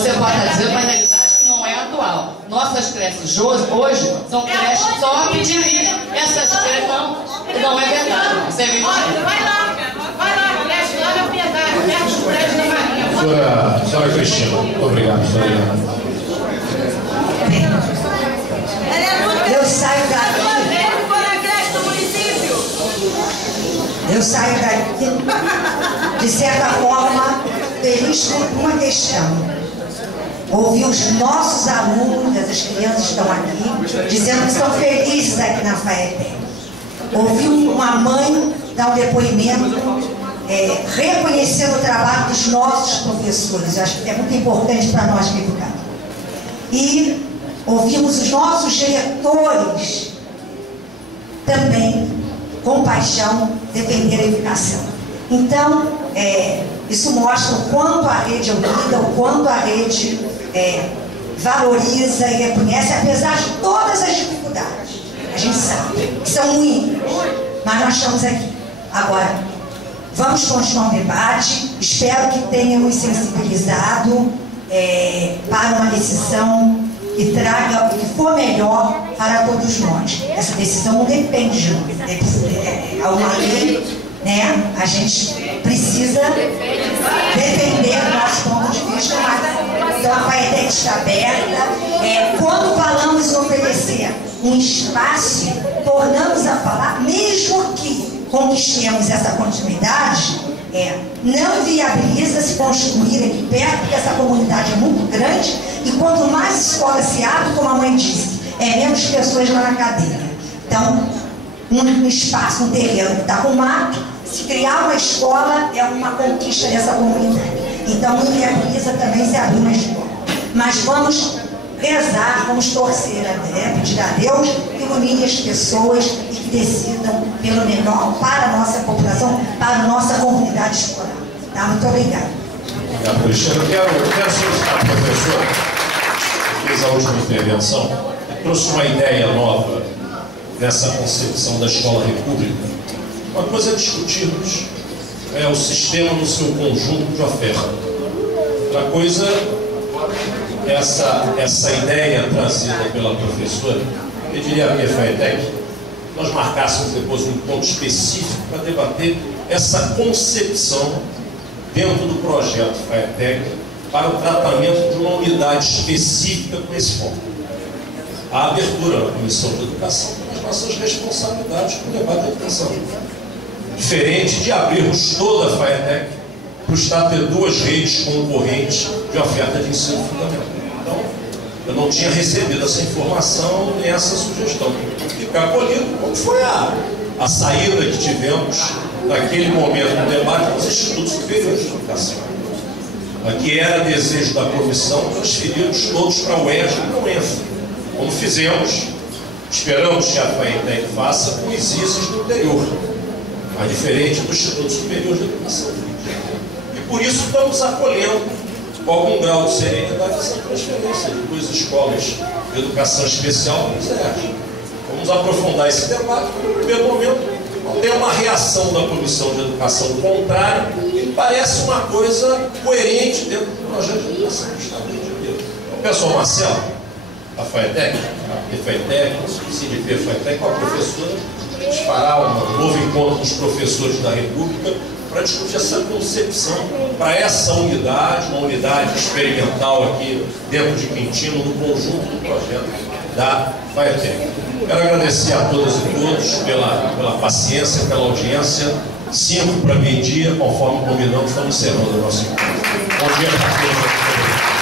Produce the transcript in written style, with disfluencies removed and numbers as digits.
Você pode dizer uma realidade que não é atual. Nossas creches hoje são creches só que dividem essas creches. Não é verdade. Isso é mentira. Olha, vai lá, creche lá na Piedade, perto do prédio da Marinha. Senhora Cristina, muito obrigado, Eu saio daqui. Eu saio daqui, de certa forma, feliz com uma questão. Ouvi os nossos alunos, as crianças que estão aqui, dizendo que estão felizes aqui na FAETEC. Ouvi uma mãe dar um depoimento, reconhecendo o trabalho dos nossos professores. Eu acho que é muito importante para nós que educamos. E ouvimos os nossos diretores também, com paixão, defender a educação. Então, isso mostra o quanto a rede é unida, o quanto a rede valoriza e reconhece, apesar de todas as dificuldades. A gente sabe que são muitas, mas nós estamos aqui. Agora, vamos continuar o debate. Espero que tenhamos sensibilizado para uma decisão que traga o que for melhor para todos nós. Essa decisão não depende de nós. É uma lei, né? A gente precisa defender o nosso ponto de vista, mas então a FAETEC está aberta. Quando falamos em oferecer um espaço, tornamos a falar, mesmo que conquistemos essa continuidade, não viabiliza se construir aqui perto, porque essa comunidade é muito grande, e quanto mais escolas se abrem, como a mãe disse, menos pessoas lá na cadeia. Então, um espaço, um terreno que está com mato, se criar uma escola é uma conquista dessa comunidade. Então, não viabiliza também se abrir uma escola. Mas vamos rezar, vamos torcer, pedir a Deus que ilumine as pessoas e que decidam pelo melhor para a nossa população, para a nossa comunidade escolar. Tá? Muito obrigada. Obrigado, Cristina. Eu quero solicitar a professora, que fez a última intervenção, que trouxe uma ideia nova dessa concepção da escola república. Uma coisa é discutirmos o sistema no seu conjunto de oferta. Outra coisa é essa ideia trazida pela professora. Eu diria a minha FAETEC, nós marcássemos depois um ponto específico para debater essa concepção dentro do projeto FAETEC para o tratamento de uma unidade específica com esse foco. A abertura da Comissão de Educação com as nossas responsabilidades para o debate da educação. Diferente de abrirmos toda a FAETEC para o Estado ter duas redes concorrentes de oferta de ensino fundamental. Então, eu não tinha recebido essa informação nem essa sugestão. Ficar acolhido, como foi a saída que tivemos naquele momento do debate dos institutos superiores de educação. Aqui era desejo da comissão transferirmos todos para a UERJ e para o ENF, como fizemos. Esperamos que a FAETEC faça com os ISES do interior, mas diferente do Instituto Superior de Educação. E por isso estamos acolhendo com algum grau de serenidade essa transferência de duas escolas de educação especial para os ERJ. Vamos aprofundar esse debate, porque no primeiro momento tem uma reação da Comissão de Educação contrária e parece uma coisa coerente dentro do projeto de educação do Estado do Rio de Janeiro. Então, pessoal, Marcelo, a FAETEC, a FAETEC, o CIDP FAETEC, com a professora, disparar um novo encontro com os professores da República para discutir essa concepção para essa unidade, uma unidade experimental aqui dentro de Quintino, no conjunto do projeto da FAETEC. Quero agradecer a todas e todos pela paciência, pela audiência. 5 para meio-dia, conforme combinamos, estamos encerrando o nosso encontro. Bom dia para todos.